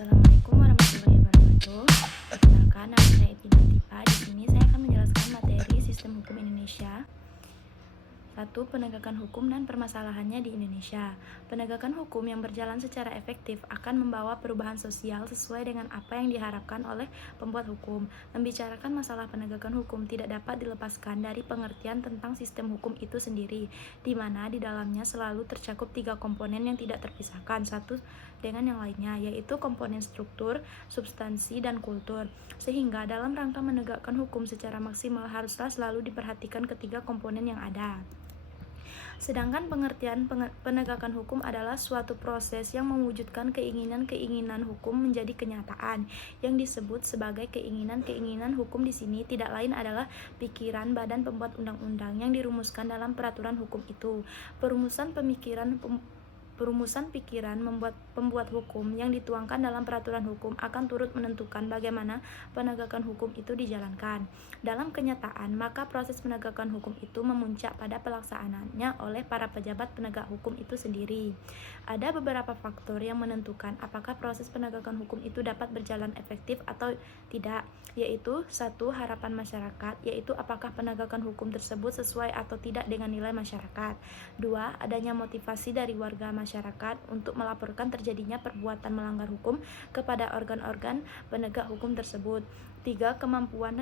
Assalamualaikum warahmatullahi wabarakatuh. Perkenalkan, nama saya Tina Tipa. Di sini saya akan menjelaskan materi Sistem Hukum Indonesia. 1. Penegakan hukum dan permasalahannya di Indonesia. Penegakan hukum yang berjalan secara efektif akan membawa perubahan sosial sesuai dengan apa yang diharapkan oleh pembuat hukum. Membicarakan masalah penegakan hukum tidak dapat dilepaskan dari pengertian tentang sistem hukum itu sendiri, di mana di dalamnya selalu tercakup 3 komponen yang tidak terpisahkan satu dengan yang lainnya, yaitu komponen struktur, substansi, dan kultur. Sehingga dalam rangka menegakkan hukum secara maksimal haruslah selalu diperhatikan ketiga komponen yang ada. Sedangkan pengertian penegakan hukum adalah suatu proses yang mewujudkan keinginan-keinginan hukum menjadi kenyataan. Yang disebut sebagai keinginan-keinginan hukum di sini tidak lain adalah pikiran badan pembuat undang-undang yang dirumuskan dalam peraturan hukum itu. Perumusan pikiran pembuat hukum yang dituangkan dalam peraturan hukum akan turut menentukan bagaimana penegakan hukum itu dijalankan. Dalam kenyataan, maka proses penegakan hukum itu memuncak pada pelaksanaannya oleh para pejabat penegak hukum itu sendiri. Ada beberapa faktor yang menentukan apakah proses penegakan hukum itu dapat berjalan efektif atau tidak, yaitu 1. Harapan masyarakat, yaitu apakah penegakan hukum tersebut sesuai atau tidak dengan nilai masyarakat. 2. Adanya motivasi dari warga masyarakat untuk melaporkan terjadinya perbuatan melanggar hukum kepada organ-organ penegak hukum tersebut. 3. Kemampuan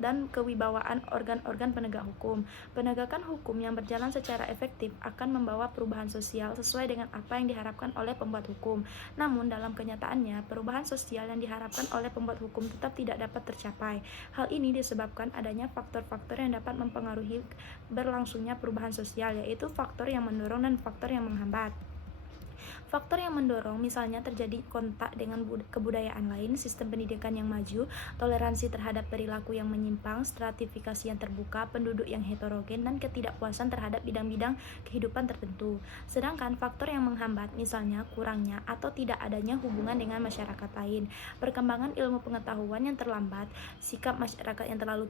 dan kewibawaan organ-organ penegak hukum. Penegakan hukum yang berjalan secara efektif akan membawa perubahan sosial sesuai dengan apa yang diharapkan oleh pembuat hukum. Namun dalam kenyataannya, perubahan sosial yang diharapkan oleh pembuat hukum tetap tidak dapat tercapai. Hal ini disebabkan adanya faktor-faktor yang dapat mempengaruhi berlangsungnya perubahan sosial, yaitu faktor yang mendorong dan faktor yang menghambat. Faktor yang mendorong misalnya terjadi kontak dengan kebudayaan lain, sistem pendidikan yang maju, toleransi terhadap perilaku yang menyimpang, stratifikasi yang terbuka, penduduk yang heterogen, dan ketidakpuasan terhadap bidang-bidang kehidupan tertentu. Sedangkan faktor yang menghambat misalnya kurangnya atau tidak adanya hubungan dengan masyarakat lain, perkembangan ilmu pengetahuan yang terlambat, sikap masyarakat yang terlalu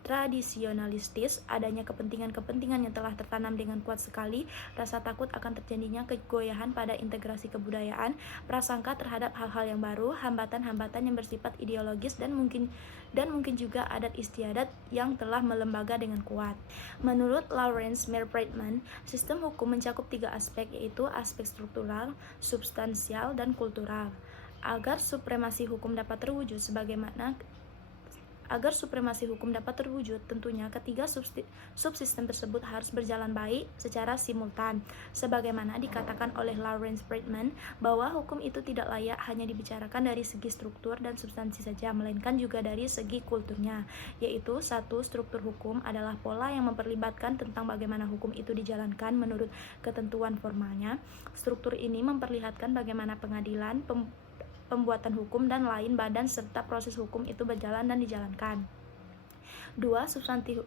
tradisionalistis, adanya kepentingan-kepentingan yang telah tertanam dengan kuat sekali, rasa takut akan terjadinya kegoyahan pada integrasi kebudayaan, prasangka terhadap hal-hal yang baru, hambatan-hambatan yang bersifat ideologis, dan mungkin juga adat istiadat yang telah melembaga dengan kuat. Menurut Lawrence Meir Friedman, sistem hukum mencakup 3 aspek, yaitu aspek struktural, substansial, dan kultural. Agar supremasi hukum dapat terwujud tentunya ketiga subsistem tersebut harus berjalan baik secara simultan. Sebagaimana dikatakan oleh Lawrence Friedman, bahwa hukum itu tidak layak hanya dibicarakan dari segi struktur dan substansi saja, melainkan juga dari segi kulturnya, yaitu 1. Struktur hukum adalah pola yang memperlibatkan tentang bagaimana hukum itu dijalankan menurut ketentuan formalnya. Struktur ini memperlihatkan bagaimana pengadilan, pembuatan hukum, dan lain badan serta proses hukum itu berjalan dan dijalankan. 2.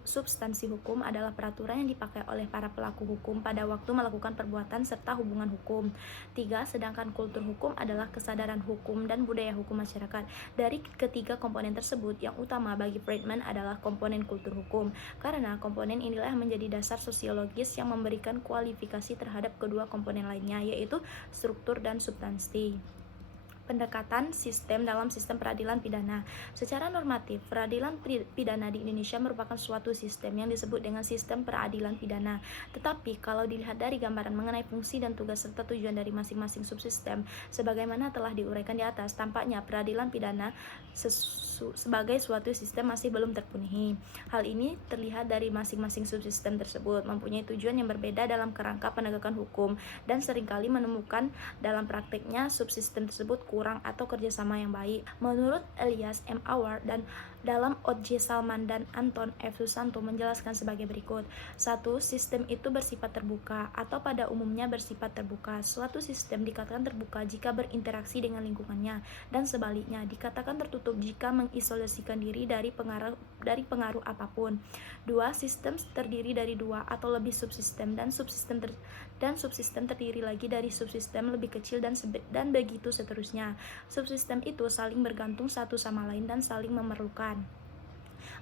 Substansi hukum adalah peraturan yang dipakai oleh para pelaku hukum pada waktu melakukan perbuatan serta hubungan hukum. 3. Sedangkan kultur hukum adalah kesadaran hukum dan budaya hukum masyarakat. Dari ketiga komponen tersebut, yang utama bagi Friedman adalah komponen kultur hukum, karena komponen inilah yang menjadi dasar sosiologis yang memberikan kualifikasi terhadap kedua komponen lainnya, yaitu struktur dan substansi. Pendekatan sistem dalam sistem peradilan pidana. Secara normatif, peradilan pidana di Indonesia merupakan suatu sistem yang disebut dengan sistem peradilan pidana. Tetapi kalau dilihat dari gambaran mengenai fungsi dan tugas serta tujuan dari masing-masing subsistem, sebagaimana telah diuraikan di atas, tampaknya peradilan pidana sebagai suatu sistem masih belum terpenuhi. Hal ini terlihat dari masing-masing subsistem tersebut mempunyai tujuan yang berbeda dalam kerangka penegakan hukum, dan seringkali menemukan dalam prakteknya subsistem tersebut kurang atau kerjasama yang baik. Menurut Elias M. Award dan dalam O.J. Salman dan Anton F. Susanto menjelaskan sebagai berikut. 1. Sistem itu bersifat terbuka atau pada umumnya bersifat terbuka. Suatu sistem dikatakan terbuka jika berinteraksi dengan lingkungannya, dan sebaliknya dikatakan tertutup jika mengisolasikan diri dari pengaruh apapun. 2. Sistem terdiri dari 2 atau lebih subsistem, dan subsistem terdiri lagi dari subsistem lebih kecil dan begitu seterusnya. Subsistem itu saling bergantung satu sama lain dan saling memerlukan.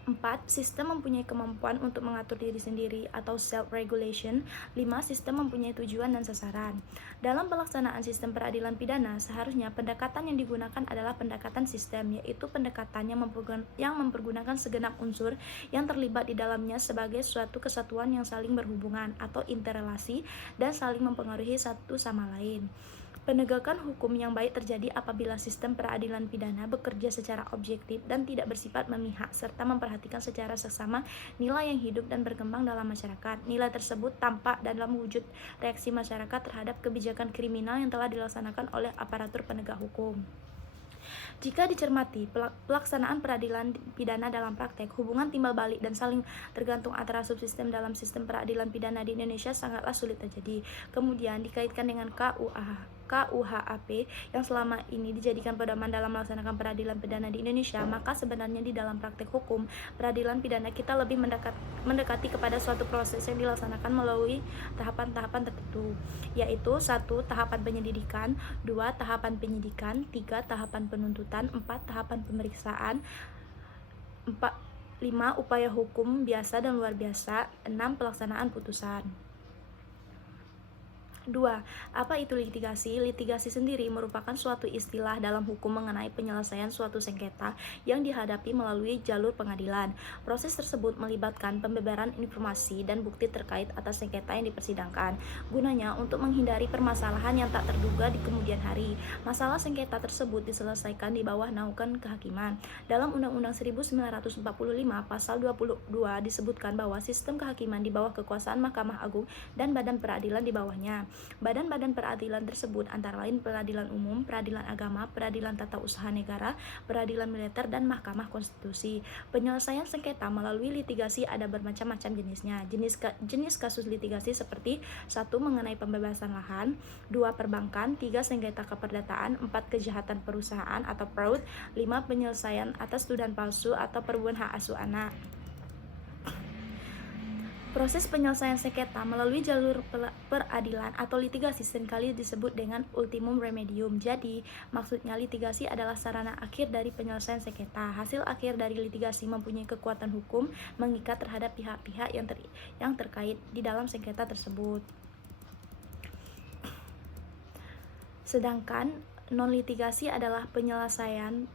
4. Sistem mempunyai kemampuan untuk mengatur diri sendiri atau self-regulation. 5. Sistem mempunyai tujuan dan sasaran. Dalam pelaksanaan sistem peradilan pidana, seharusnya pendekatan yang digunakan adalah pendekatan sistem, yaitu pendekatan yang mempergunakan segenap unsur yang terlibat di dalamnya sebagai suatu kesatuan yang saling berhubungan atau interrelasi dan saling mempengaruhi satu sama lain. Penegakan hukum yang baik terjadi apabila sistem peradilan pidana bekerja secara objektif dan tidak bersifat memihak, serta memperhatikan secara seksama nilai yang hidup dan berkembang dalam masyarakat. Nilai tersebut tampak dalam wujud reaksi masyarakat terhadap kebijakan kriminal yang telah dilaksanakan oleh aparatur penegak hukum. Jika dicermati pelaksanaan peradilan pidana dalam praktek, hubungan timbal balik dan saling tergantung antara subsistem dalam sistem peradilan pidana di Indonesia sangatlah sulit terjadi. Kemudian dikaitkan dengan KUHAP yang selama ini dijadikan pedoman dalam melaksanakan peradilan pidana di Indonesia, maka sebenarnya di dalam praktek hukum peradilan pidana kita lebih mendekati kepada suatu proses yang dilaksanakan melalui tahapan-tahapan tertentu, yaitu 1. Tahapan penyelidikan, 2. Tahapan penyidikan, 3. Tahapan penuntutan, 4. Tahapan pemeriksaan, 5. Upaya hukum biasa dan luar biasa, 6. Pelaksanaan putusan. 2. Apa itu litigasi? Litigasi sendiri merupakan suatu istilah dalam hukum mengenai penyelesaian suatu sengketa yang dihadapi melalui jalur pengadilan. Proses tersebut melibatkan pembebaran informasi dan bukti terkait atas sengketa yang dipersidangkan, gunanya untuk menghindari permasalahan yang tak terduga di kemudian hari. Masalah sengketa tersebut diselesaikan di bawah naungan kehakiman. Dalam Undang-Undang 1945 Pasal 22 disebutkan bahwa sistem kehakiman di bawah kekuasaan Mahkamah Agung dan badan peradilan di bawahnya. Badan-badan peradilan tersebut antara lain Peradilan Umum, Peradilan Agama, Peradilan Tata Usaha Negara, Peradilan Militer, dan Mahkamah Konstitusi. Penyelesaian sengketa melalui litigasi ada bermacam-macam jenisnya. Jenis kasus litigasi seperti 1. Mengenai pembebasan lahan, 2. Perbankan, 3. Sengketa keperdataan, 4. Kejahatan perusahaan atau fraud, 5. Penyelesaian atas tuduhan palsu atau perbuatan hak asuh anak. Proses penyelesaian sengketa melalui jalur peradilan atau litigasi seringkali disebut dengan ultimum remedium. Jadi, maksudnya litigasi adalah sarana akhir dari penyelesaian sengketa. Hasil akhir dari litigasi mempunyai kekuatan hukum mengikat terhadap pihak-pihak yang terkait di dalam sengketa tersebut. Sedangkan non-litigasi adalah penyelesaian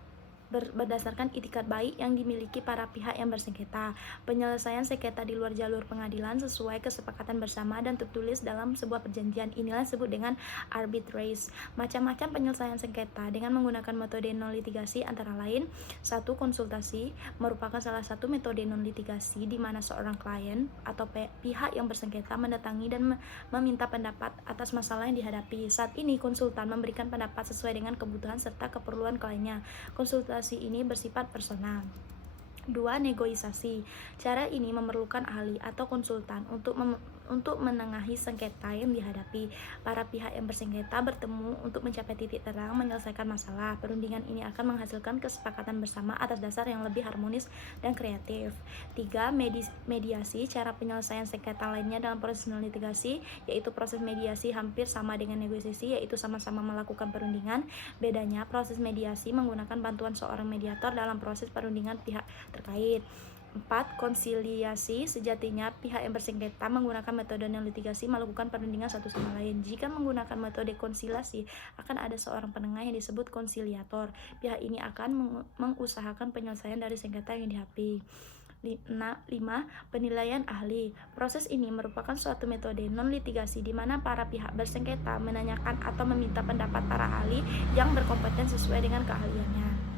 berdasarkan itikat baik yang dimiliki para pihak yang bersengketa. Penyelesaian sengketa di luar jalur pengadilan sesuai kesepakatan bersama dan tertulis dalam sebuah perjanjian. Inilah disebut dengan arbitrage. Macam-macam penyelesaian sengketa dengan menggunakan metode non-litigasi antara lain 1. Konsultasi merupakan salah satu metode non-litigasi di mana seorang klien atau pihak yang bersengketa mendatangi dan meminta pendapat atas masalah yang dihadapi. Saat ini konsultan memberikan pendapat sesuai dengan kebutuhan serta keperluan kliennya. Konsultasi ini bersifat personal. 2. Negosiasi. Cara ini memerlukan ahli atau konsultan untuk menengahi sengketa yang dihadapi. Para pihak yang bersengketa bertemu untuk mencapai titik terang menyelesaikan masalah. Perundingan ini akan menghasilkan kesepakatan bersama atas dasar yang lebih harmonis dan kreatif. 3. Mediasi. Cara penyelesaian sengketa lainnya dalam proses litigasi, yaitu proses mediasi hampir sama dengan negosiasi, yaitu sama-sama melakukan perundingan. Bedanya, proses mediasi menggunakan bantuan seorang mediator dalam proses perundingan pihak terkait. 4. Konsiliasi. Sejatinya pihak yang bersengketa menggunakan metode non-litigasi melakukan perundingan satu sama lain. Jika menggunakan metode konsiliasi, akan ada seorang penengah yang disebut konsiliator. Pihak ini akan mengusahakan penyelesaian dari sengketa yang dihadapi. 5. Penilaian ahli. Proses ini merupakan suatu metode non-litigasi di mana para pihak bersengketa menanyakan atau meminta pendapat para ahli yang berkompeten sesuai dengan keahliannya.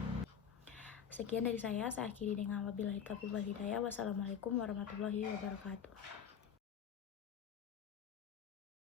Sekian dari saya akhiri dengan wabillahi taufiq wal hidayah. Wassalamualaikum warahmatullahi wabarakatuh.